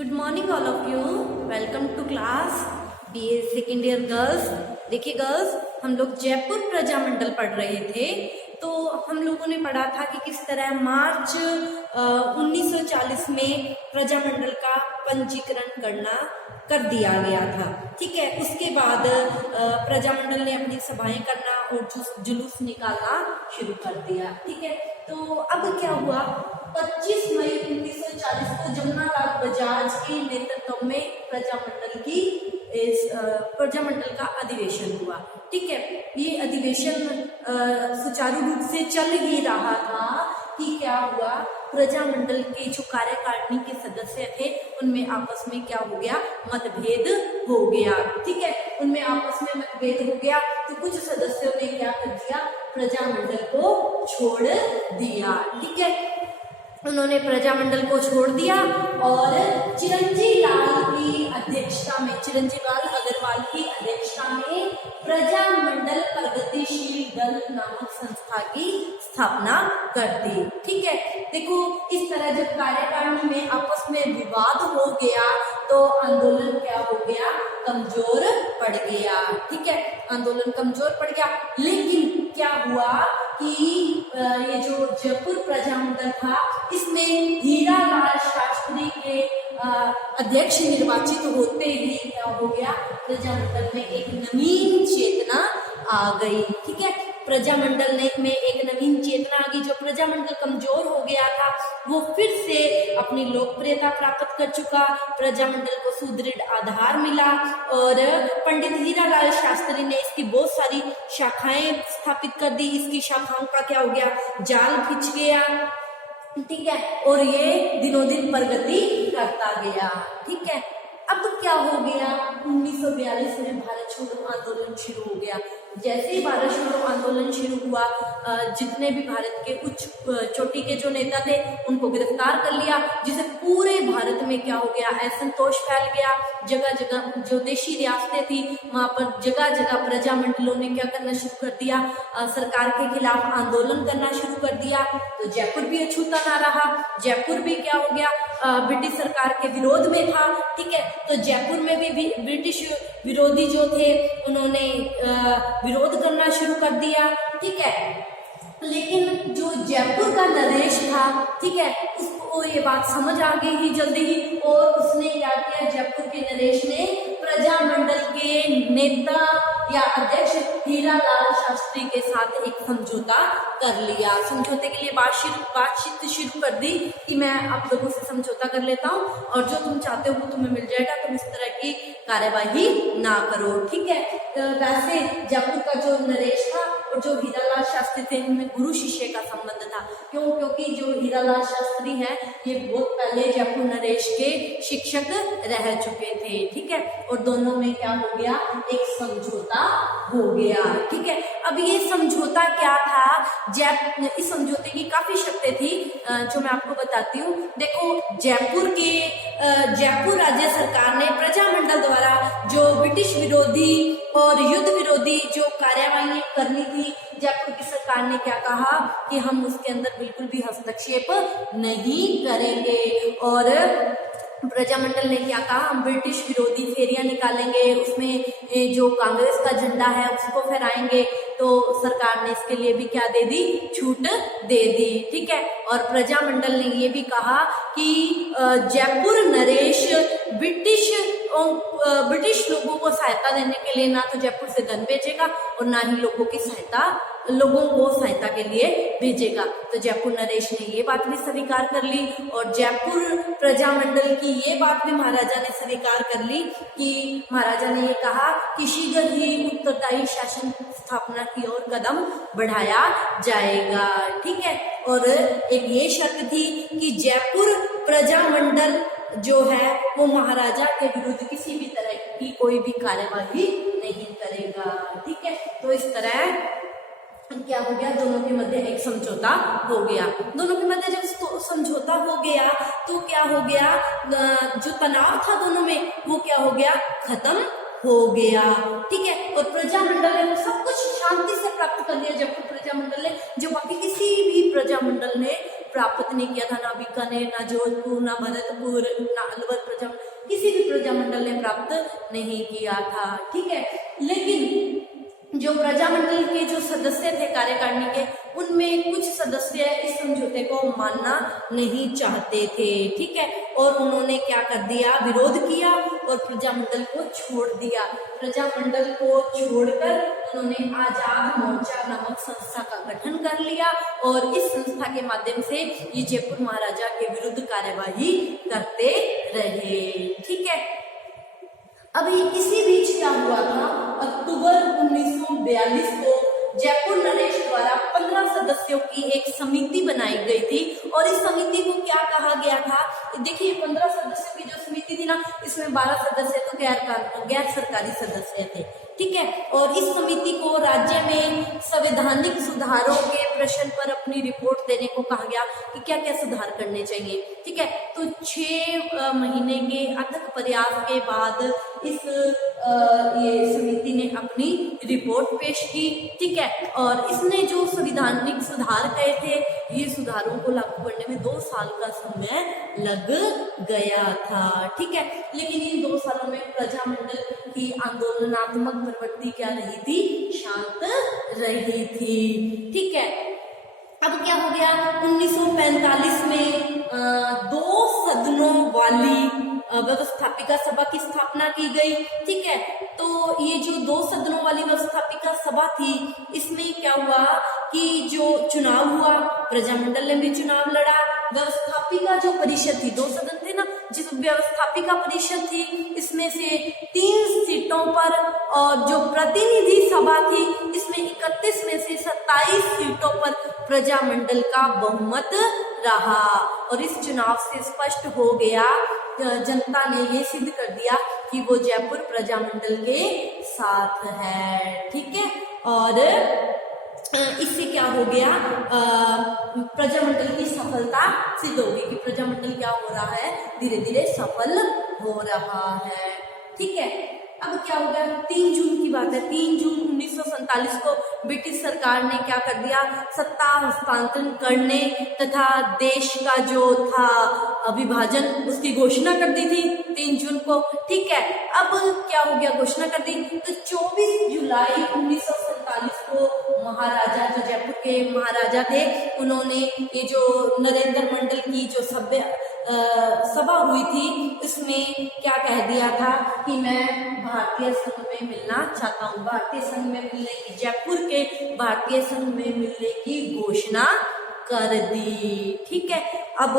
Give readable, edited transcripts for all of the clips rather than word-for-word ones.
Good morning all of you. Welcome to class BA second year girls. देखिए girls, हम लोग जयपुर प्रजामंडल पढ़ रहे थे। तो हम लोगों ने पढ़ा था कि किस तरह मार्च 1940 में प्रजामंडल का पंजीकरण करना कर दिया गया था। ठीक है, उसके बाद प्रजामंडल ने अपनी सभाएं करना और जुलूस निकालना शुरू कर दिया। ठीक है, तो अब क्या हुआ, 25 मई 1940 को जमुनालाल बजाज के नेतृत्व में प्रजामंडल का अधिवेशन हुआ। ठीक है, ये अधिवेशन सुचारू रूप से चल ही रहा था कि क्या हुआ, प्रजामंडल के जो कार्यकारिणी के सदस्य थे उनमें आपस में क्या हो गया, मतभेद हो गया। ठीक है, उनमें आपस में मतभेद हो गया तो कुछ सदस्यों ने क्या कर दिया, प्रजामंडल को छोड़ दिया। ठीक है, उन्होंने प्रजामंडल को छोड़ दिया और चिरंजीव लाल की अध्यक्षता में, चिरंजीव लाल अग्रवाल की अध्यक्षता में प्रजामंडल प्रगतिशील दल नामक संस्था की स्थापना कर दी। ठीक है, देखो इस तरह जब कार्यकारिणी में आपस में विवाद हो गया तो आंदोलन क्या हो गया, कमजोर पड़ गया। ठीक है, आंदोलन कमजोर पड़ गया। लेकिन क्या हुआ कि ये जो जयपुर प्रजामंडल था इसमें हीरालाल शास्त्री के अध्यक्ष निर्वाचित होते ही क्या हो गया, प्रजामंडल में एक नवीन चेतना आ गई। ठीक है, प्रजामंडल में एक नवीन चेतना आ गई। जो प्रजामंडल कमजोर हो गया था वो फिर से अपनी लोकप्रियता प्राप्त कर चुका, प्रजामंडल को सुदृढ़ आधार मिला और पंडित हीरालाल शास्त्री ने इसकी बहुत सारी शाखाएं स्थापित कर दी। इसकी शाखाओं का क्या हो गया, जाल खिंच गया। ठीक है, और ये दिनों दिन प्रगति करता गया। ठीक है, अब क्या हो गया, 1942 में भारत छोड़ो आंदोलन शुरू हो गया। जैसे ही भारत छोड़ो आंदोलन शुरू हुआ, जितने भी भारत के उच्च चोटी के जो नेता थे उनको गिरफ्तार कर लिया, जिससे पूरे भारत में क्या हो गया, असंतोष फैल गया। जगह जगह जो देशी रियासतें थी वहां पर जगह जगह प्रजामंडलों ने क्या करना शुरू कर दिया, सरकार के खिलाफ आंदोलन करना शुरू कर दिया। तो जयपुर भी अछूता ना रहा, जयपुर भी क्या हो गया, ब्रिटिश सरकार के विरोध में था। ठीक है, तो जयपुर में भी ब्रिटिश विरोधी जो थे उन्होंने विरोध करना शुरू कर दिया। ठीक है, लेकिन जो जयपुर का नरेश था, ठीक है, उसको ये बात समझ आ गई ही जल्दी ही, और उसने क्या किया, जयपुर के नरेश ने प्रजामंडल के नेता या अध्यक्ष हीरालाल शास्त्री के साथ एक समझौता कर लिया। समझौते के लिए बातचीत शुरू कर दी कि मैं आप लोगों से समझौता कर लेता हूँ और जो तुम चाहते हो वो तुम्हें मिल जाएगा, तुम इस तरह की कार्यवाही ना करो। ठीक है, वैसे जयपुर का जो नरेश था और जो हीरालाल शास्त्री थे इनमें गुरु शिष्य का संबंध था। क्यों? क्योंकि जो हीरालाल शास्त्री हैं ये बहुत पहले जयपुर नरेश के शिक्षक रह चुके थे। ठीक है, और दोनों में क्या हो गया, एक समझौता हो गया। ठीक है, अब ये समझौता क्या था, इस समझौते की काफी शर्तें थी जो मैं आपको बताती हूँ। देखो, जयपुर राज्य सरकार ने प्रजामंडल द्वारा जो ब्रिटिश विरोधी और युद्ध विरोधी जो कार्यवाही करनी थी, जयपुर की सरकार ने क्या कहा कि हम उसके अंदर बिल्कुल भी हस्तक्षेप नहीं करेंगे। और प्रजामंडल ने क्या कहा, हम ब्रिटिश विरोधी फेरियां निकालेंगे, उसमें जो कांग्रेस का झंडा है उसको फहराएंगे। तो सरकार ने इसके लिए भी क्या दे दी, छूट दे दी। ठीक है, और प्रजामंडल ने ये भी कहा कि जयपुर नरेश ब्रिटिश लोगों को सहायता देने के लिए ना तो जयपुर से धन भेजेगा और ना ही लोगों को सहायता के लिए भेजेगा। तो जयपुर नरेश ने ये बात भी स्वीकार कर ली और जयपुर प्रजामंडल की ये बात भी महाराजा ने स्वीकार कर ली कि महाराजा ने ये कहा कि शीघ्र ही उत्तरदायी शासन स्थापना की ओर कदम बढ़ाया जाएगा। ठीक है, और एक ये शर्त थी कि जयपुर प्रजामंडल जो है वो महाराजा के विरुद्ध किसी भी तरह की कोई भी कार्यवाही नहीं करेगा। ठीक है, तो इस तरह क्या हो गया, दोनों के मध्य एक समझौता हो गया। दोनों के मध्य जब समझौता हो गया तो क्या हो गया, जो तनाव था दोनों में वो क्या हो गया, खत्म हो गया। ठीक है, और प्रजामंडल ने सब कुछ शांति से प्राप्त कर लिया। जबकि प्रजामंडल ने, जो बाकी किसी भी प्रजामंडल ने प्राप्त नहीं किया था, ना बीकानेर, ना जोधपुर, ना भरतपुर, ना अलवर प्रजामंडल, किसी भी प्रजामंडल ने प्राप्त नहीं किया था। ठीक है, लेकिन जो प्रजामंडल के जो सदस्य थे कार्यकारिणी के, उनमें कुछ सदस्य इस समझौते को मानना नहीं चाहते थे। ठीक है, और उन्होंने क्या कर दिया, विरोध किया और प्रजामंडल को छोड़ दिया। प्रजामंडल को छोड़कर उन्होंने आजाद मोर्चा नामक संस्था का गठन कर लिया और इस संस्था के माध्यम से ये जयपुर महाराजा के विरुद्ध कार्यवाही करते रहे। ठीक है, अभी इसी बीच क्या हुआ था, अक्टूबर 1942 को जयपुर नरेश द्वारा 15 सदस्यों की एक समिति बनाई गई थी और इस समिति को क्या कहा गया था, देखिए 15 सदस्यों की जो समिति थी ना, इसमें 12 सदस्य तो गैर सरकारी सदस्य थे। ठीक है, और इस समिति को राज्य में संवैधानिक सुधारों के प्रश्न पर अपनी रिपोर्ट देने को कहा गया कि क्या क्या सुधार करने चाहिए। ठीक है, तो 6 महीने के अथक प्रयास के बाद इस ये समिति ने अपनी रिपोर्ट पेश की। ठीक है, और इसने जो संवैधानिक सुधार कहे थे, ये सुधारों को लागू करने में 2 साल का समय लग गया था। ठीक है, लेकिन इन 2 सालों में प्रजामंडल की आंदोलनात्मक प्रवृत्ति क्या रही थी, शांत रही थी। ठीक है, अब क्या हो गया, 1945 में 2 सदनों वाली व्यवस्थापिका सभा की स्थापना की गई। ठीक है, तो ये जो 2 सदनों वाली व्यवस्थापिका सभा थी, इसमें क्या हुआ कि जो चुनाव हुआ, प्रजामंडल ने भी चुनाव लड़ा। व्यवस्थापिका जो परिषद थी, 2 सदन थे ना, जिस व्यवस्थापिका परिषद थी, इसमें से 3 सीटों पर, और जो प्रतिनिधि सभा थी, इसमें 31 में से 27 सीटों पर प्रजामंडल का बहुमत रहा। और इस चुनाव से स्पष्ट हो गया, जनता ने ये सिद्ध कर दिया कि वो जयपुर प्रजामंडल के साथ है। ठीक है, और इससे क्या हो गया, प्रजामंडल की सफलता सिद्ध होगी कि प्रजामंडल क्या हो रहा है, धीरे धीरे सफल हो रहा है। ठीक है, अब क्या हो गया, 3 जून की बात है। 3 जून 1947 को ब्रिटिश सरकार ने क्या कर दिया, सत्ता हस्तांतरण करने तथा देश का जो था विभाजन, उसकी घोषणा कर दी थी 3 जून को। ठीक है, अब क्या हो गया, घोषणा कर दी, तो 24 जुलाई 1947 को महाराजा, जो जयपुर के महाराजा थे, उन्होंने ये जो नरेंद्र मंडल की जो सभा हुई थी, इसमें क्या कह दिया था कि मैं भारतीय संघ में मिलना चाहता हूँ। भारतीय संघ में मिलने की, जयपुर के भारतीय संघ में मिलने की घोषणा कर दी। ठीक है, अब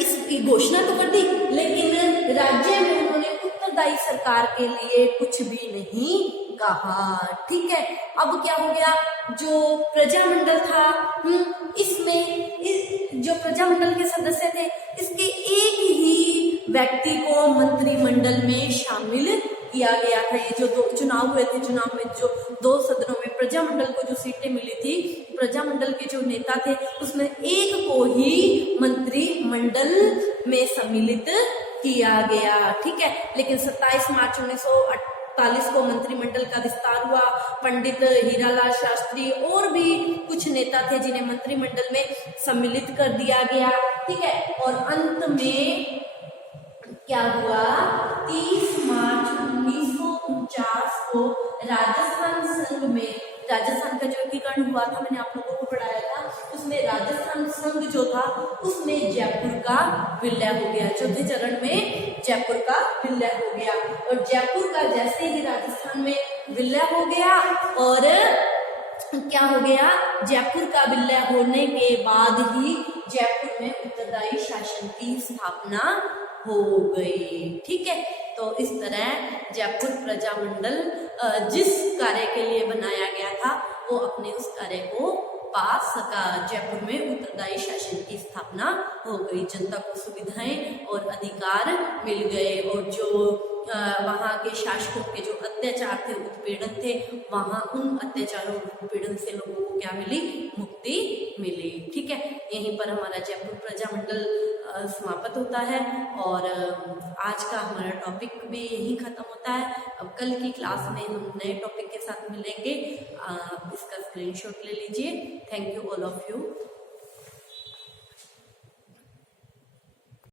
इस घोषणा तो कर दी, लेकिन राज्य में उन्होंने उत्तरदायी सरकार के लिए कुछ भी नहीं कहा। ठीक है, अब क्या हो गया, जो प्रजामंडल था, इसमें जो प्रजामंडल के सदस्य थे, इसके एक ही व्यक्ति को मंत्रिमंडल में शामिल किया गया था। ये जो 2 चुनाव हुए थे, चुनाव में जो 2 सदनों में प्रजामंडल को जो सीटें मिली थी, प्रजामंडल के जो नेता थे, उसमें एक को ही मंत्रिमंडल में सम्मिलित किया गया। ठीक है, लेकिन 27 मार्च 1948 को मंत्रिमंडल का विस्तार हुआ। पंडित हीरालाल शास्त्री और भी कुछ नेता थे जिन्हें मंत्रिमंडल में सम्मिलित कर दिया गया। ठीक है, और अंत में क्या हुआ, 30 मार्च 1949 को राजस्थान संघ में, राजस्थान का जो एकीकरण हुआ था, मैंने आप लोगों को पढ़ाया था, उसमें राजस्थान संघ जो था, उसमें जयपुर का विलय हो गया। चौथे चरण में जयपुर का विलय हो गया, और जयपुर का जैसे ही राजस्थान में विलय हो गया, और क्या हो गया, जयपुर का विलय होने के बाद ही जयपुर में उत्तरदायी शासन की स्थापना हो गई। ठीक है, तो इस तरह जयपुर प्रजामंडल जिस कार्य के लिए बनाया गया था, वो अपने उस कार्य को पा सका। जयपुर में उत्तरदायी शासन की स्थापना हो गई, जनता को सुविधाएं और अधिकार मिल गए, और जो वहाँ के शासकों के जो अत्याचार थे, उत्पीड़न थे, वहाँ उन अत्याचारों और उत्पीड़न से लोगों को क्या मिली, मुक्ति मिली। ठीक है, यहीं पर हमारा जयपुर प्रजामंडल समाप्त होता है, और आज का हमारा टॉपिक भी यहीं खत्म होता है। अब कल की क्लास में हम नए टॉपिक के साथ मिलेंगे। इसका स्क्रीनशॉट ले लीजिए। Thank you all of you.